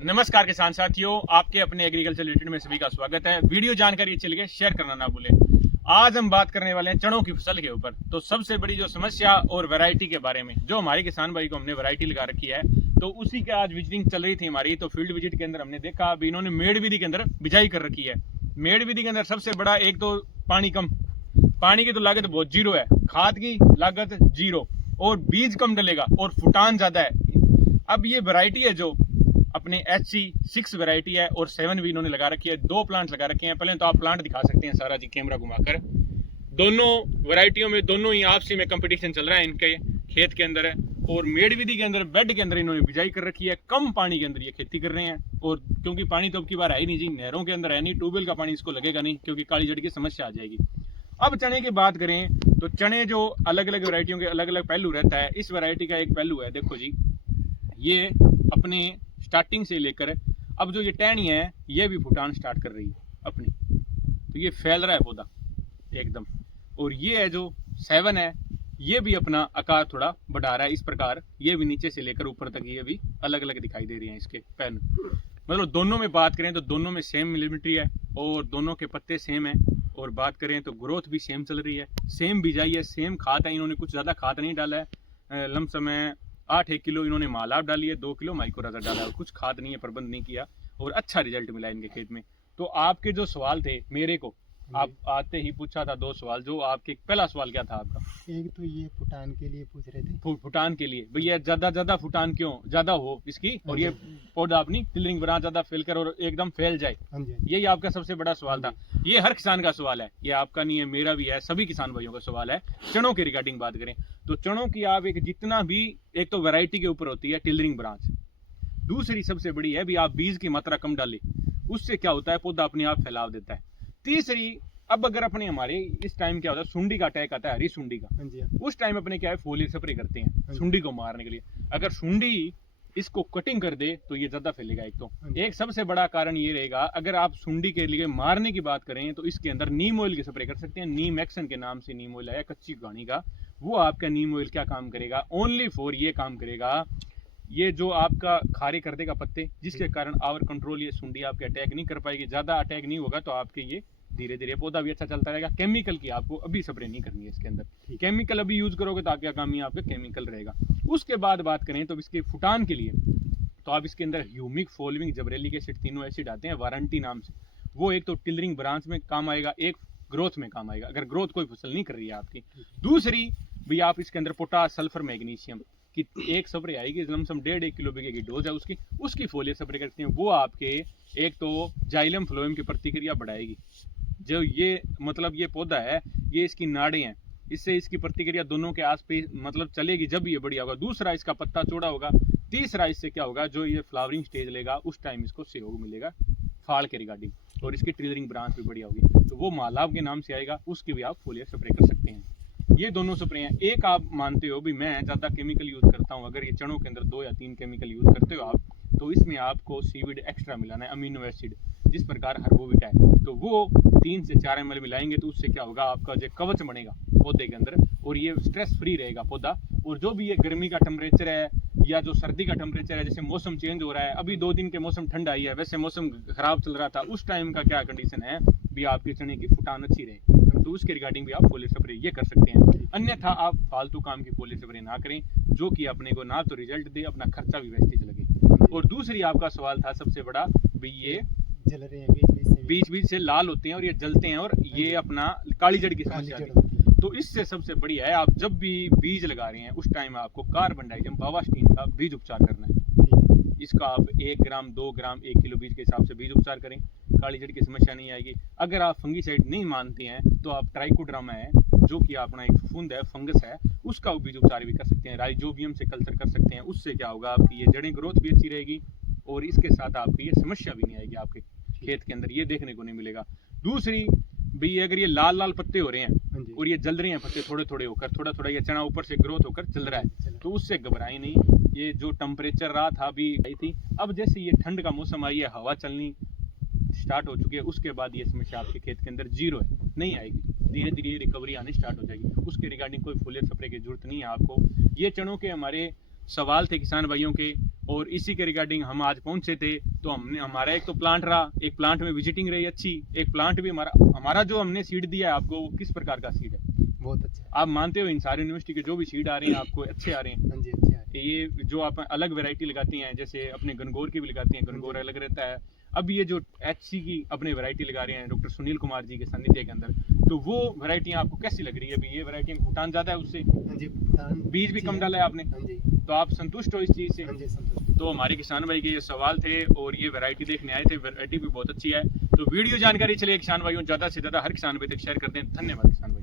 नमस्कार किसान साथियों, आपके अपने एग्रीकल्चर रिलेटेड में सभी का स्वागत है। वीडियो जानकारी अच्छी लगे शेयर करना ना भूलें। आज हम बात करने वाले हैं चनों की फसल के ऊपर। तो सबसे बड़ी जो समस्या और वैरायटी के बारे में, जो हमारे किसान भाई को हमने वैरायटी लगा रखी है, तो उसी के आज विजिटिंग चल रही थी हमारी। तो फील्ड विजिट के अंदर हमने देखा अभी इन्होंने मेड़ विधि के अंदर बिजाई कर रखी है। मेड़ विधि के अंदर सबसे बड़ा एक तो पानी कम, पानी की तो लागत बहुत जीरो है, खाद की लागत जीरो, और बीज कम डलेगा और फुटान ज्यादा है। अब ये वैरायटी है जो अपने HC6 वैरायटी है, और 7 भी इन्होंने लगा रखी है। 2 प्लांट लगा रखे हैं। पहले तो आप प्लांट दिखा सकते हैं सारा जी कैमरा घुमाकर। दोनों वैरायटियों में दोनों ही आपसी में कंपटीशन चल रहा है इनके खेत के अंदर है। और मेड़ विधि के अंदर बेड के अंदर इन्होंने बिजाई कर रखी है। कम पानी के अंदर ये खेती कर रहे हैं, और क्योंकि पानी तो अब की बार है ही नहीं जी, नहरों के अंदर है नहीं, ट्यूबवेल का पानी इसको लगेगा नहीं, क्योंकि काली जड़ की समस्या आ जाएगी। अब चने की बात करें तो चने जो अलग अलग वैरायटियों के अलग अलग पहलू रहता है, इस वैरायटी का एक पहलू है, देखो जी, ये अपने स्टार्टिंग से लेकर अब जो ये टहनी है ये भी फुटान स्टार्ट कर रही है अपनी। तो ये फैल रहा है पौधा एकदम। और ये है जो 7 है, ये भी अपना आकार थोड़ा बढ़ा रहा है। इस प्रकार ये भी नीचे से लेकर ऊपर तक ये भी अलग अलग दिखाई दे रही हैं इसके पैन। मतलब दोनों में बात करें तो दोनों में सेम मिलीमीटर है, और दोनों के पत्ते सेम है। और बात करें तो ग्रोथ भी सेम चल रही है, सेम बिजाई है, सेम खाद है। इन्होंने कुछ ज़्यादा खाद नहीं डाला है। लमसम 8 किलो इन्होंने मालाब डाली है, 2 किलो माइक्रोराजा डाला है, कुछ खाद नहीं है, प्रबंध नहीं किया, और अच्छा रिजल्ट मिला इनके खेत में। तो आपके जो सवाल थे मेरे को, आप आते ही पूछा था 2 सवाल। जो आपके पहला सवाल क्या था आपका? एक तो ये फुटान के लिए पूछ रहे थे। फुटान के लिए भैया ज्यादा फुटान क्यों ज्यादा हो इसकी, और ये पौधा अपनी टिलरिंग ब्रांच ज्यादा फैल कर और एकदम फैल जाए, यही आपका सबसे बड़ा सवाल था। ये हर किसान का सवाल है, ये आपका नहीं है, मेरा भी है, सभी किसान भाइयों का सवाल है। चनों के रिगार्डिंग बात करें तो चनों की आप एक जितना भी, एक तो वैरायटी के ऊपर होती है टिलरिंग ब्रांच, दूसरी सबसे बड़ी है भी आप बीज की मात्रा कम डालें, उससे क्या होता है पौधा अपने आप फैलाव देता है। तीसरी, अब अगर अपने हमारे इस टाइम क्या होता है, सुंडी का अटैक आता है, हरी सुंडी का, उस टाइम अपने क्या है फोलियर स्प्रे करते हैं सुंडी को मारने के लिए। अगर सुंडी इसको कटिंग कर दे तो ये ज्यादा फैलेगा। एक तो एक सबसे बड़ा कारण ये रहेगा, अगर आप सुंडी के लिए मारने की बात करें तो इसके अंदर नीम ऑयल की स्प्रे कर सकते हैं। नीम एक्शन के नाम से नीम ऑयल है, कच्ची घानी का। वो आपका नीम ऑयल क्या काम करेगा, ओनली फॉर ये काम करेगा, ये जो आपका खारे कर देगा पत्ते, जिसके कारण आवर कंट्रोल, ये सुंडी आपके अटैक नहीं कर पाएगी। ज्यादा अटैक नहीं होगा तो आपके ये धीरे धीरे पौधा भी अच्छा चलता रहेगा। केमिकल की आपको अभी स्प्रे नहीं करनी है इसके अंदर। केमिकल अभी यूज करोगे तो आपके काम ही आपका केमिकल रहेगा। उसके बाद बात करें तो इसके फुटान के लिए तो आप इसके अंदर ह्यूमिक, फॉलोइंग, जबरेलिक एसिड, तीनों एसिड आते हैं वारंटी नाम से। वो एक तो टिलरिंग ब्रांच में काम आएगा, एक ग्रोथ में काम आएगा, अगर ग्रोथ कोई फसल नहीं कर रही है आपकी। दूसरी भी आप इसके अंदर पोटास, सल्फर, मैग्नीशियम की एक स्प्रे आएगी, लमसम 1.5-1 किलो बीघे की डोज है उसकी फोलियर स्प्रे करते हैं। वो आपके एक तो जाइलम फ्लोएम की प्रतिक्रिया बढ़ाएगी। जो ये मतलब ये पौधा है, ये इसकी नाड़ें हैं, इससे इसकी प्रतिक्रिया दोनों के आस पास मतलब चलेगी, जब ये बढ़िया होगा। दूसरा, इसका पत्ता चौड़ा होगा। तीसरा, इससे क्या होगा, जो ये फ्लावरिंग स्टेज लेगा उस टाइम इसको सहयोग मिलेगा फाल के रिगार्डिंग, और इसकी टिलरिंग ब्रांच भी बढ़िया होगी। तो वो मालाब के नाम से आएगा, उसकी भी आप फोलियर स्प्रे कर सकते हैं। ये दोनों स्प्रे हैं। एक आप मानते हो भी मैं ज्यादा केमिकल यूज करता हूँ, अगर ये चनों के अंदर 2 या 3 केमिकल यूज करते हो आप, तो इसमें आपको सीविड एक्स्ट्रा मिलाना है, अमीनो एसिड, जिस प्रकार हर्बोविट है, तो वो 3 से 4 ml मिलाएंगे। तो उससे क्या होगा, आपका जो कवच बनेगा पौधे के अंदर, और ये स्ट्रेस फ्री रहेगा पौधा। और जो भी ये गर्मी का टेम्परेचर है या जो सर्दी का टेम्परेचर है, जैसे मौसम चेंज हो रहा है, अभी 2 दिन के मौसम ठंडा आई है, वैसे मौसम खराब चल रहा था, उस टाइम का क्या कंडीशन है भी आपके चने की फुटान अच्छी रहे, तो उसके रिगार्डिंग भी आप फोलियर स्प्रे ये कर सकते हैं। अन्यथा आप फालतू काम की फोलियर स्प्रे ना करें, जो कि अपने को ना तो रिजल्ट दे, अपना खर्चा भी वेस्टेज लगे। और दूसरी आपका सवाल था सबसे बड़ा भी, ये जल रहे हैं बीच से लाल होते हैं और ये जलते हैं, और ये अपना काली जड़ की समस्या है। तो इससे सबसे बढ़िया है, आप जब भी बीज लगा रहे हैं उस टाइम आपको कार्बन डाइजम बावास्टीन का बीज उपचार करना है। इसका आप 1 ग्राम, 2 ग्राम, 1 किलो बीज के हिसाब से बीज उपचार करें, काली जड़ की समस्या नहीं आएगी। अगर आप फंगीसाइड नहीं मानते हैं तो आप ट्राइकोड्रामा है, जो कि अपना एक फुंद है, फंगस है, उसका बीज उपचार भी कर सकते हैं। राइजोबियम से कल्चर कर सकते हैं। उससे क्या होगा, आपकी ये जड़ें ग्रोथ भी अच्छी रहेगी, और इसके साथ आपकी ये समस्या भी नहीं आएगी आपके खेत के अंदर, ये देखने को नहीं मिलेगा। दूसरी भी, अगर ये लाल लाल पत्ते हो रहे हैं और ये जल रहे हैं पत्ते थोड़े थोड़े होकर, थोड़ा थोड़ा ये चना ऊपर से ग्रोथ होकर चल रहा है, तो उससे घबराए नहीं। ये जो टेम्परेचर रात अभी आई थी, अब जैसे ये ठंड का मौसम आई है, हवा चलनी स्टार्ट हो चुकी है, उसके बाद ये समस्या आपके खेत के अंदर जीरो है, नहीं आएगी। धीरे धीरे रिकवरी आनी स्टार्ट हो जाएगी। उसके रिगार्डिंग कोई फोलियर स्प्रे की जरूरत नहीं है आपको। ये चनों के हमारे सवाल थे किसान भाइयों के, और इसी के रिगार्डिंग हम आज पहुंचे थे। तो हमने हमारा एक तो प्लांट रहा, एक प्लांट में विजिटिंग रही अच्छी, एक प्लांट भी हमारा जो हमने सीड दिया है आपको, वो किस प्रकार का सीड है? बहुत अच्छा। आप मानते हो इन सारी यूनिवर्सिटी के जो भी सीड आ रहे हैं आपको अच्छे आ रहे हैं? हाँ जी, अच्छे आ रहे हैं। ये जो आप अलग वैरायटी लगाती हैं, जैसे अपने गनगौर की भी लगाती हैं, गनगौर अलग रहता है। अब ये जो HC की अपने वैरायटी लगा रहे हैं डॉक्टर सुनील कुमार जी के सानिध्य के अंदर, तो वो वैरायटियां आपको कैसी लग रही है? अभी ये वैरायटी में फुटान ज्यादा है उससे, हाँ जी, भूटान बीज भी कम डाला है आपने, हाँ जी, तो आप संतुष्ट हो इस चीज से? हाँ जी, संतुष्ट। तो हमारे किसान भाई के ये सवाल थे और ये वैरायटी देखने आए थे, वैरायटी भी बहुत अच्छी है। तो वीडियो जानकारी चलिए किसान भाइयों, ज्यादा से ज्यादा हर किसान भाई तक शेयर करते हैं। धन्यवाद किसान भाई।